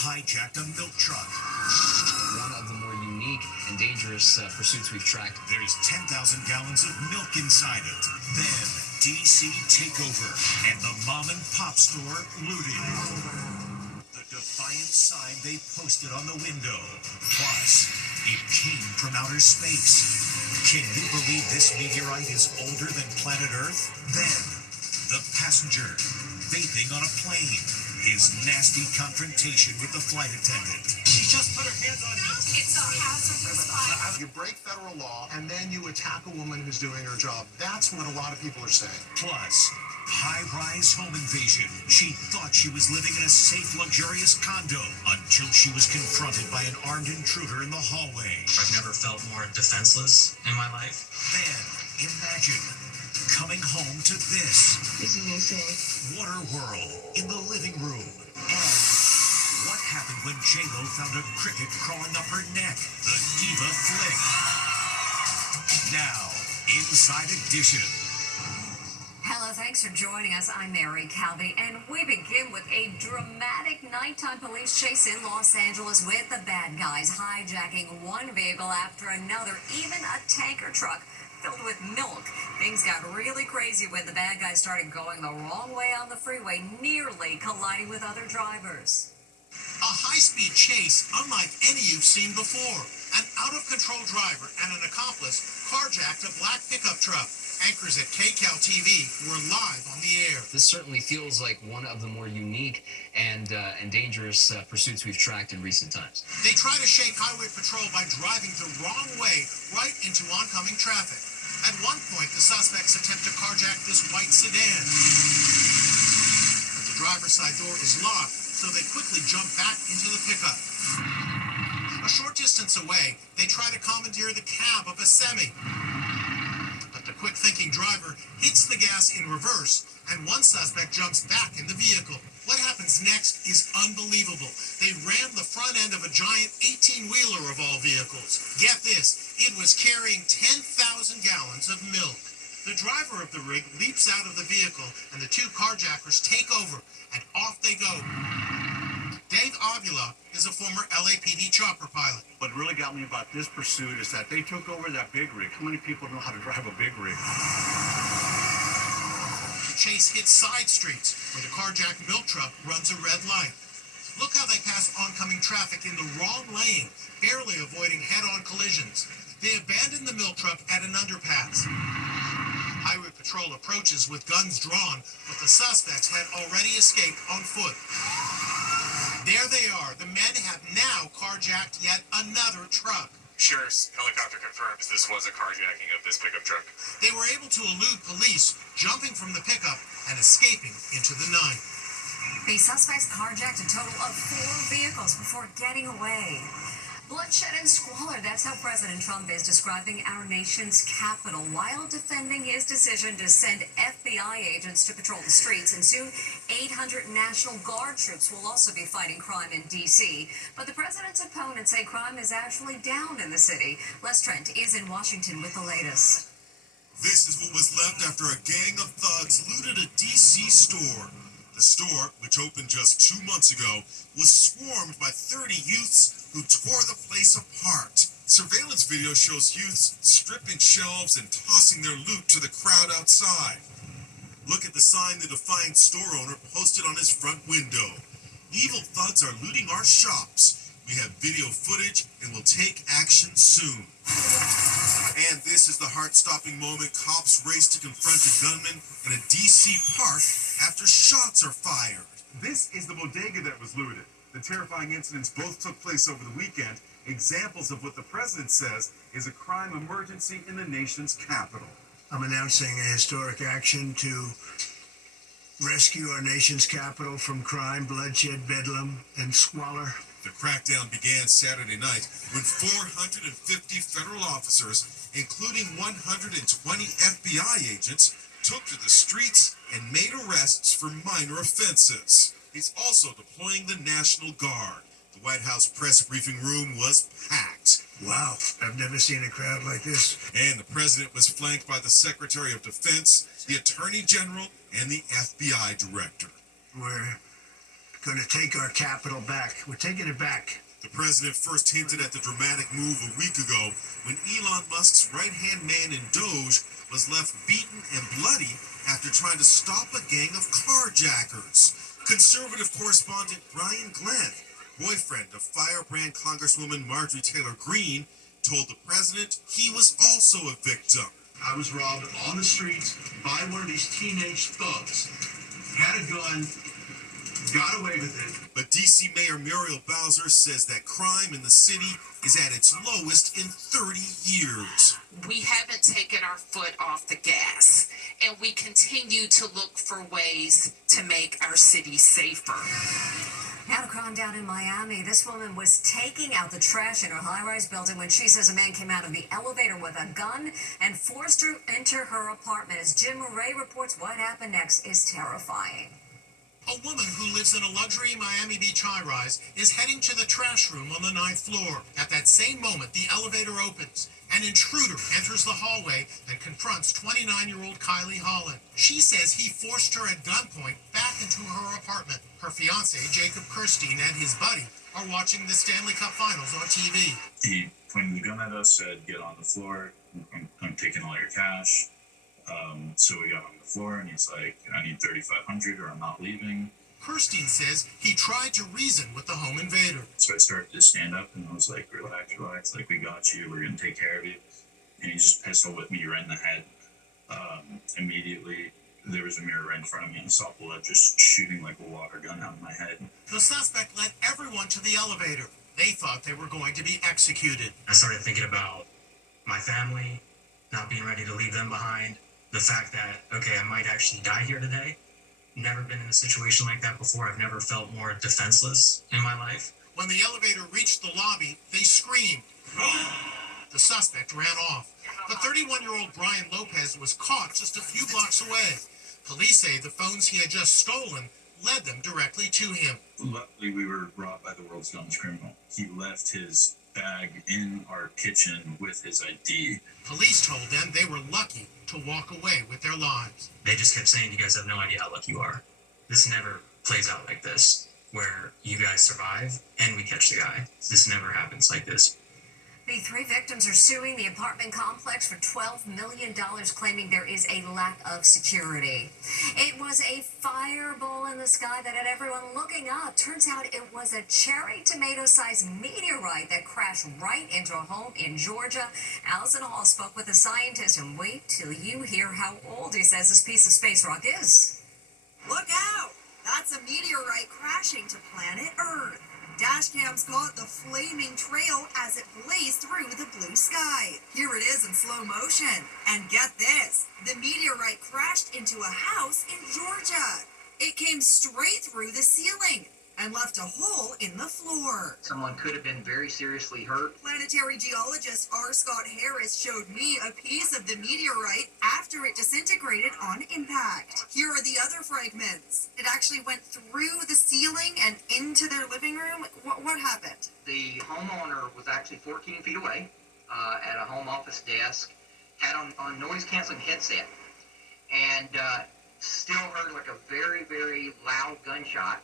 hijacked a milk truck. One of the more unique and dangerous pursuits we've tracked. There's 10,000 gallons of milk inside it. Then DC takeover and the mom and pop store looted. The defiant sign they posted on the window. Plus, it came from outer space. Can you believe this meteorite is older than planet Earth? Then, the passenger vaping on a plane. His nasty confrontation with the flight attendant. She just put her hands on you. It's a hazardous fire. You break federal law and then you attack a woman who's doing her job. That's what a lot of people are saying. Plus, high-rise home invasion. She thought she was living in a safe, luxurious condo until she was confronted by an armed intruder in the hallway. I've never felt more defenseless in my life. Then, imagine coming home to this. Isn't it safe? Water World in the living room. And what happened when J-Lo found a cricket crawling up her neck? The Diva Flick. Now, Inside Edition. Hello, thanks for joining us. I'm Mary Calvi, and we begin with a dramatic nighttime police chase in Los Angeles with the bad guys hijacking one vehicle after another, even a tanker truck filled with milk. Things got really crazy when the bad guys started going the wrong way on the freeway, nearly colliding with other drivers. A high-speed chase unlike any you've seen before. An out-of-control driver and an accomplice carjacked a black pickup truck. Anchors at KCAL TV were live on the air. This certainly feels like one of the more unique and dangerous pursuits we've tracked in recent times. They try to shake Highway Patrol by driving the wrong way right into oncoming traffic. At one point, the suspects attempt to carjack this white sedan. But the driver's side door is locked, so they quickly jump back into the pickup. A short distance away, they try to commandeer the cab of a semi. But the quick-thinking driver hits the gas in reverse, and one suspect jumps back in the vehicle. What happens next is unbelievable. They rammed the front end of a giant 18-wheeler of all vehicles. Get this, it was carrying 10,000 gallons of milk. The driver of the rig leaps out of the vehicle, and the two carjackers take over, and off they go. Dave Avila is a former LAPD chopper pilot. What really got me about this pursuit is that they took over that big rig. How many people know how to drive a big rig? The chase hits side streets where the carjacked milk truck runs a red light. Look how they pass oncoming traffic in the wrong lane, barely avoiding head-on collisions. They abandon the milk truck at an underpass. Highway Patrol approaches with guns drawn, but the suspects had already escaped on foot. There they are. The men have now carjacked yet another truck. Sheriff's helicopter confirms this was a carjacking of this pickup truck. They were able to elude police, jumping from the pickup and escaping into the night. The suspects carjacked a total of 4 vehicles before getting away. Bloodshed and squalor, that's how President Trump is describing our nation's capital while defending his decision to send FBI agents to patrol the streets. And soon, 800 National Guard troops will also be fighting crime in D.C. But the president's opponents say crime is actually down in the city. Les Trent is in Washington with the latest. This is what was left after a gang of thugs looted a D.C. store. The store, which opened just 2 months ago, was swarmed by 30 youths who tore the place apart. Surveillance video shows youths stripping shelves and tossing their loot to the crowd outside. Look at the sign the defiant store owner posted on his front window. Evil thugs are looting our shops. We have video footage and will take action soon. And this is the heart-stopping moment cops race to confront a gunman in a D.C. park after shots are fired. This is the bodega that was looted. The terrifying incidents both took place over the weekend, examples of what the president says is a crime emergency in the nation's capital. I'm announcing a historic action to rescue our nation's capital from crime, bloodshed, bedlam, and squalor. The crackdown began Saturday night when 450 federal officers, including 120 FBI agents, took to the streets and made arrests for minor offenses. He's also deploying the National Guard. The White House press briefing room was packed. Wow, I've never seen a crowd like this. And the president was flanked by the Secretary of Defense, the Attorney General, and the FBI Director. We're going to take our capital back. We're taking it back. The president first hinted at the dramatic move a week ago when Elon Musk's right-hand man in Doge was left beaten and bloody after trying to stop a gang of carjackers. Conservative correspondent Brian Glenn, boyfriend of firebrand Congresswoman Marjorie Taylor Greene, told the president he was also a victim. I was robbed on the streets by one of these teenage thugs. Had a gun, got away with it. But D.C. Mayor Muriel Bowser says that crime in the city is at its lowest in 30 years. We haven't taken our foot off the gas, and we continue to look for ways to make our city safer. Now to crime down in Miami. This woman was taking out the trash in her high-rise building when she says a man came out of the elevator with a gun and forced her into her apartment. As Jim Murray reports, what happened next is terrifying. A woman who lives in a luxury Miami Beach high-rise is heading to the trash room on the 9th floor. At that same moment, the elevator opens. An intruder enters the hallway and confronts 29-year-old Kylie Holland. She says he forced her at gunpoint back into her apartment. Her fiancé, Jacob Kirstein, and his buddy are watching the Stanley Cup Finals on TV. He pointed the gun at us, said, "Get on the floor. I'm taking all your cash." So we got on the floor, and he's like, "I need $3,500 or I'm not leaving." Kirstein says he tried to reason with the home invader. So I started to stand up, and I was like, relax, like, we got you, we're going to take care of you. And he just pistol whipped me right in the head. Immediately, there was a mirror right in front of me, and I saw blood just shooting like a water gun out of my head. The suspect led everyone to the elevator. They thought they were going to be executed. I started thinking about my family, not being ready to leave them behind. The fact that, okay, I might actually die here today. Never been in a situation like that before. I've never felt more defenseless in my life. When the elevator reached the lobby, they screamed. The suspect ran off. The 31-year-old Brian Lopez was caught just a few blocks away. Police say the phones he had just stolen led them directly to him. Luckily, we were robbed by the world's dumbest criminal. He left his bag in our kitchen with his ID. Police told them they were lucky to walk away with their lives. They just kept saying, "You guys have no idea how lucky you are. This never plays out like this, where you guys survive and we catch the guy. This never happens like this." The three victims are suing the apartment complex for $12 million, claiming there is a lack of security. It was a fireball in the sky that had everyone looking up. Turns out it was a cherry tomato-sized meteorite that crashed right into a home in Georgia. Allison Hall spoke with a scientist, and wait till you hear how old he says this piece of space rock is. Look out! That's a meteorite crashing to planet Earth. Dashcams caught the flaming trail as it blazed through the blue sky. Here it is in slow motion. And get this, the meteorite crashed into a house in Georgia. It came straight through the ceiling and left a hole in the floor. Someone could have been very seriously hurt. Planetary geologist R. Scott Harris showed me a piece of the meteorite after it disintegrated on impact. Here are the other fragments. It actually went through the ceiling and into their living room. What happened? The homeowner was actually 14 feet away at a home office desk, had on noise-canceling headset, and still heard like a very, very loud gunshot.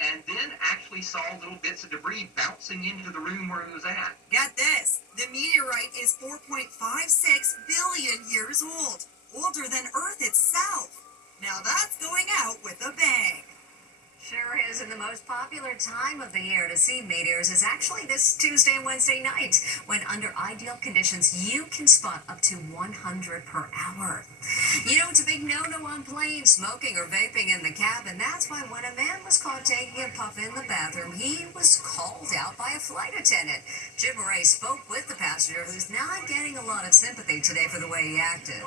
And then actually saw little bits of debris bouncing into the room where he was at. Get this, the meteorite is 4.56 billion years old, older than Earth itself. Now that's going out with a bang. Sure is, and the most popular time of the year to see meteors is actually this Tuesday and Wednesday nights, when under ideal conditions you can spot up to 100 per hour. You know, it's a big no-no on planes, smoking or vaping in the cabin. That's why when a man was caught taking a puff in the bathroom, he was called out by a flight attendant. Jim Murray spoke with the passenger, who's not getting a lot of sympathy today for the way he acted.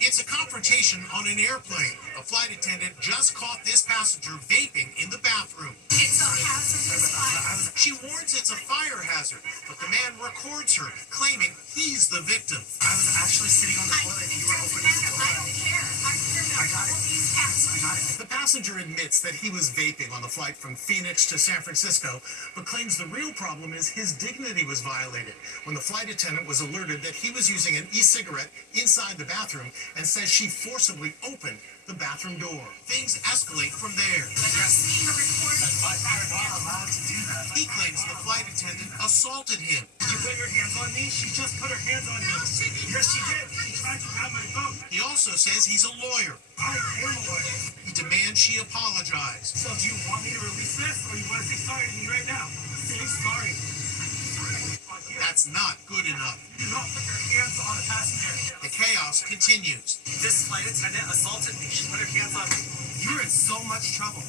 It's a confrontation on an airplane. A flight attendant just caught this passenger vaping in the bathroom. It's a hazardous fire. She warns it's a fire hazard, but the man records her, claiming he's the victim. I was actually sitting on the toilet and you were opening the door. I don't care. I got it. The passenger admits that he was vaping on the flight from Phoenix to San Francisco, but claims the real problem is his dignity was violated when the flight attendant was alerted that he was using an e-cigarette inside the bathroom, and says she forcibly opened the bathroom door. Things escalate from there. He claims the flight attendant assaulted him. You put your hands on me? She just put her hands on me. Yes, she did. She tried to grab my phone. He also says he's a lawyer. I am a lawyer. He demands she apologize. So do you want me to release this, or you want to say sorry to me right now? Say sorry. That's not good enough. Do not put your hands on a passenger. The chaos continues. This flight attendant assaulted me. She put her hands on me. You're in so much trouble.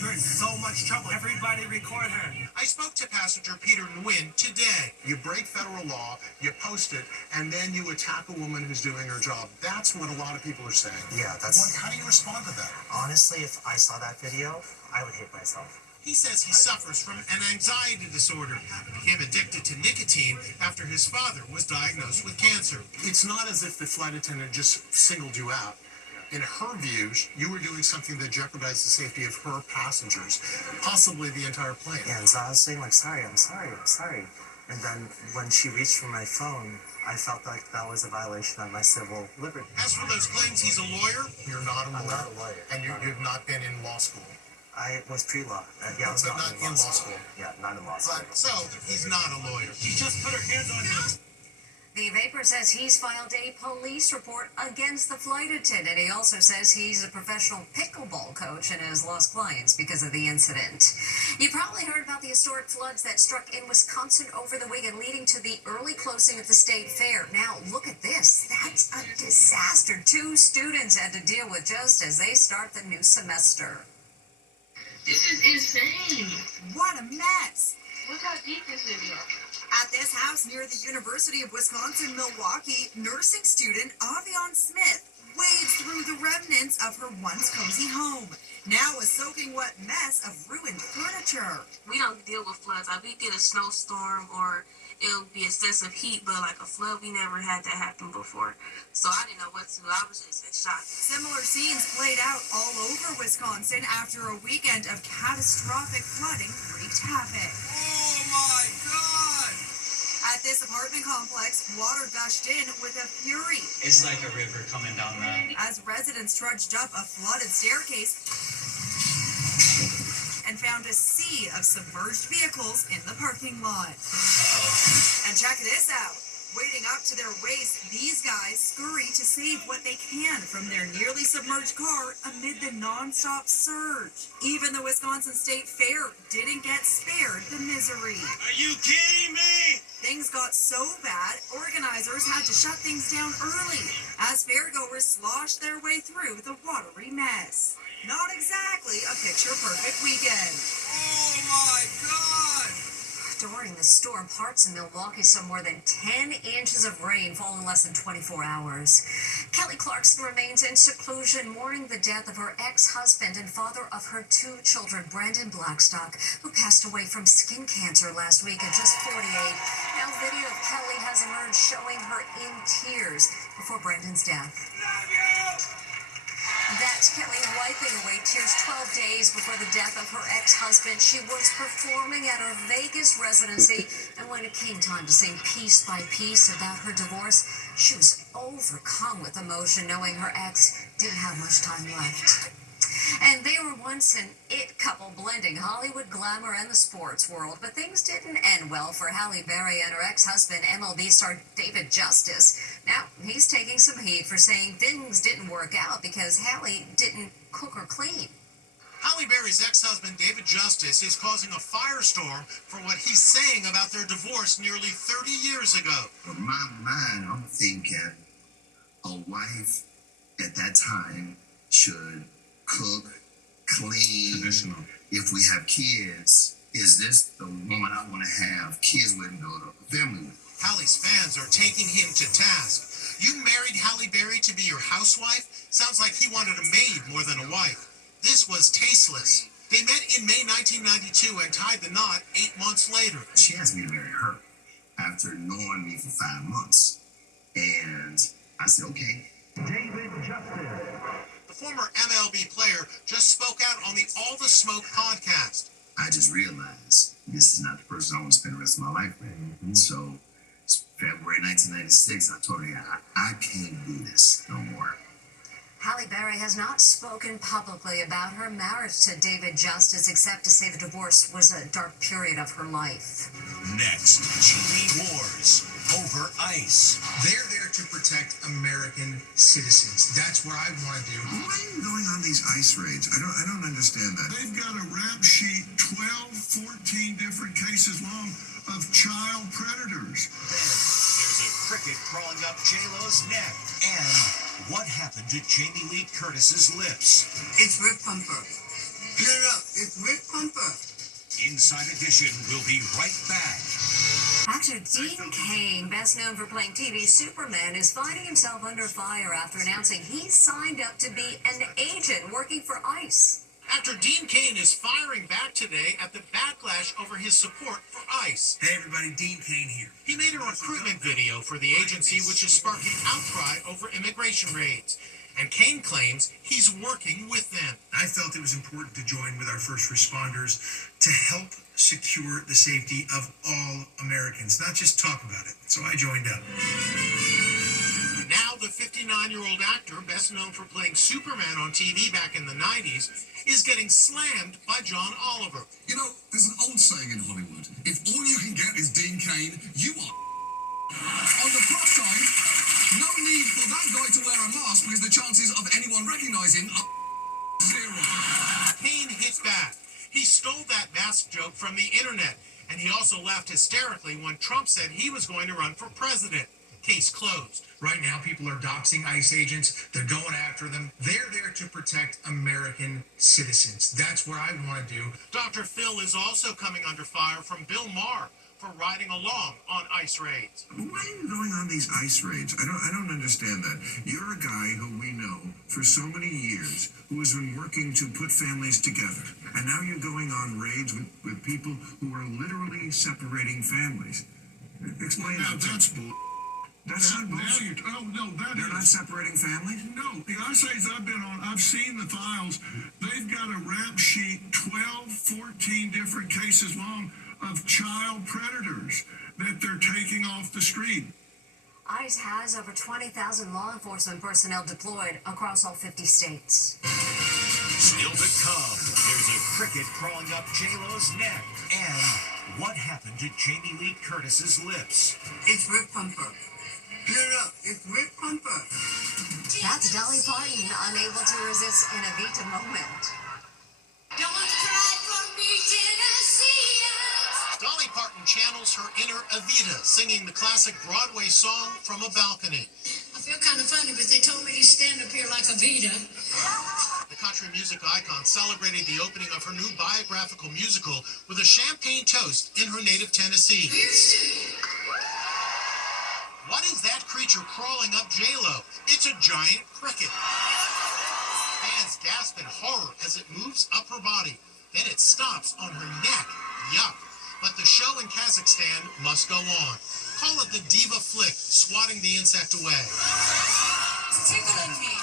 You're in so much trouble. Everybody record her. I spoke to passenger Peter Nguyen today. You break federal law, you post it, and then you attack a woman who's doing her job. That's what a lot of people are saying. Yeah, that's... How do you respond to that? Honestly, if I saw that video, I would hate myself. He says he suffers from an anxiety disorder. Became addicted to nicotine after his father was diagnosed with cancer. It's not as if the flight attendant just singled you out. In her view, you were doing something that jeopardized the safety of her passengers, possibly the entire plane. Yeah, and so I was saying, like, sorry. And then when she reached for my phone, I felt like that was a violation of my civil liberty. As for those claims he's a lawyer, you're not a lawyer. I'm not a lawyer. And you've not been in law school. I was pre-law. Yeah, I was not in law school. Yeah, not in law school. But so he's not a lawyer. She just put her hands on me. The Vapor says he's filed a police report against the flight attendant. He also says he's a professional pickleball coach and has lost clients because of the incident. You probably heard about the historic floods that struck in Wisconsin over the weekend, leading to the early closing of the state fair. Now, look at this. That's a disaster 2 students had to deal with just as they start the new semester. This is insane. What a mess. Look how deep this is. At this house near the University of Wisconsin-Milwaukee, nursing student Avion Smith wades through the remnants of her once cozy home. Now a soaking wet mess of ruined furniture. We don't deal with floods. Like, we get a snowstorm or it'll be excessive heat, but like a flood, we never had that happen before. So I didn't know what to do. I was just in shock. Similar scenes played out all over Wisconsin after a weekend of catastrophic flooding wreaked havoc. Oh my God! At this apartment complex, water gushed in with a fury. It's like a river coming down the... As residents trudged up a flooded staircase and found a sea of submerged vehicles in the parking lot. And check this out. Wading up to their waist, these guys scurry to save what they can from their nearly submerged car amid the non-stop surge. Even the Wisconsin State Fair didn't get spared the misery. Are you kidding me? Things got so bad, organizers had to shut things down early as fairgoers sloshed their way through the watery mess. Not exactly a picture-perfect weekend. Oh my God! During the storm, parts of Milwaukee saw more than 10 inches of rain fall in less than 24 hours. Kelly Clarkson remains in seclusion, mourning the death of her ex-husband and father of her 2 children, Brandon Blackstock, who passed away from skin cancer last week at just 48. Now, video of Kelly has emerged showing her in tears before Brandon's death. Love you! That's Kelly wiping away tears 12 days before the death of her ex-husband. She was performing at her Vegas residency, and when it came time to sing Piece by Piece about her divorce, she was overcome with emotion knowing her ex didn't have much time left. And they were once an it couple blending Hollywood glamour and the sports world, but things didn't end well for Halle Berry and her ex-husband, MLB star David Justice. Now, he's taking some heat for saying things didn't work out because Halle didn't cook or clean. Halle Berry's ex-husband, David Justice, is causing a firestorm for what he's saying about their divorce nearly 30 years ago. In my mind, I'm thinking a wife at that time should cook, clean. Traditional. If we have kids, is this the woman I want to have kids with and build a family with? Halle's fans are taking him to task. You married Halle Berry to be your housewife? Sounds like he wanted a maid more than a wife. This was tasteless. They met in May 1992 and tied the knot 8 months later. She asked me to marry her after knowing me for 5 months. And I said, okay. David Justice. The former MLB player just spoke out on the All the Smoke podcast. I just realized this is not the person I want to spend the rest of my life with. Mm-hmm. So, February 1996, I told her, I can't do this no more. Halle Berry has not spoken publicly about her marriage to David Justice, except to say the divorce was a dark period of her life. Next, TV wars over ICE. They're there to protect American citizens. That's what I want to do. Why are you going on these ICE raids? I don't understand that. They've got a rap sheet, 12, 14 different cases long of child predators. There's a cricket crawling up J-Lo's neck. And what happened to Jamie Lee Curtis's lips? It's Rip Pumper. No, it's Rip Pumper. Inside Edition will be right back. Actor Dean Cain, best known for playing TV Superman, is finding himself under fire after announcing he signed up to be an agent working for ICE. Actor Dean Cain is firing back today at the backlash over his support for ICE. Hey everybody, Dean Cain here. He made a recruitment video for the agency, which is sparking outcry over immigration raids. And Cain claims he's working with them. I felt it was important to join with our first responders to help secure the safety of all Americans, not just talk about it. So I joined up. Now the 59-year-old actor, best known for playing Superman on TV back in the 90s, is getting slammed by John Oliver. You know, there's an old saying in Hollywood. If all you can get is Dean Cain, you are. On the plus side, no need for that guy to wear a mask because the chances of anyone recognizing are zero. Cain hit back. He stole that mask joke from the internet, and he also laughed hysterically when Trump said he was going to run for president. Case closed. Right now, people are doxing ICE agents. They're going after them. They're there to protect American citizens. That's what I want to do. Dr. Phil is also coming under fire from Bill Maher for riding along on ICE raids. Why are you going on these ICE raids? I don't understand that. You're a guy who we know for so many years who has been working to put families together. And now you're going on raids with people who are literally separating families. Explain that. That's bull. That's not bullshit. They're not separating families? No, the ICE raids I've been on, I've seen the files. They've got a rap sheet, 12, 14 different cases long of child predators that they're taking off the street. ICE has over 20,000 law enforcement personnel deployed across all 50 states. Still to come, there's a cricket crawling up J-Lo's neck. And what happened to Jamie Lee Curtis's lips? It's Rip Pumper. No, it's Rip Pumper. That's Dolly Parton, unable to resist an Evita moment. Don't cry for me, Tennessee. Dolly Parton channels her inner Evita, singing the classic Broadway song From a Balcony. I feel kind of funny, but they told me to stand up here like Evita. The country music icon celebrated the opening of her new biographical musical with a champagne toast in her native Tennessee. What is that creature crawling up J-Lo? It's a giant cricket. Fans gasp in horror as it moves up her body. Then it stops on her neck. Yuck. But the show in Kazakhstan must go on. Call it the diva flick, swatting the insect away. He's tickling me.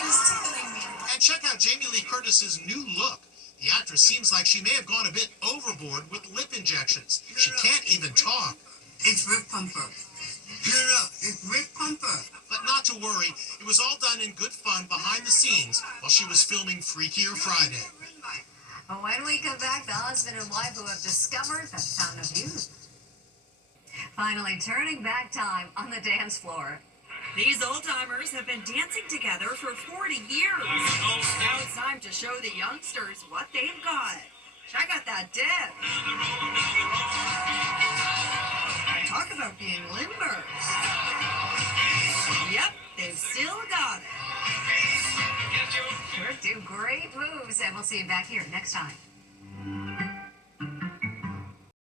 He's tickling me. And check out Jamie Lee Curtis's new look. The actress seems like she may have gone a bit overboard with lip injections. She can't even talk. It's Rip Pumper. No, it's Rip Pumper. But not to worry, it was all done in good fun behind the scenes while she was filming Freakier Friday. But when we come back, the husband and wife who have discovered the fountain of youth. Finally, turning back time on the dance floor. These old-timers have been dancing together for 40 years. Now it's time to show the youngsters what they've got. Check out that dip. Talk about being limber. Yep, they've still got it. Sure do great moves, and we'll see you back here next time.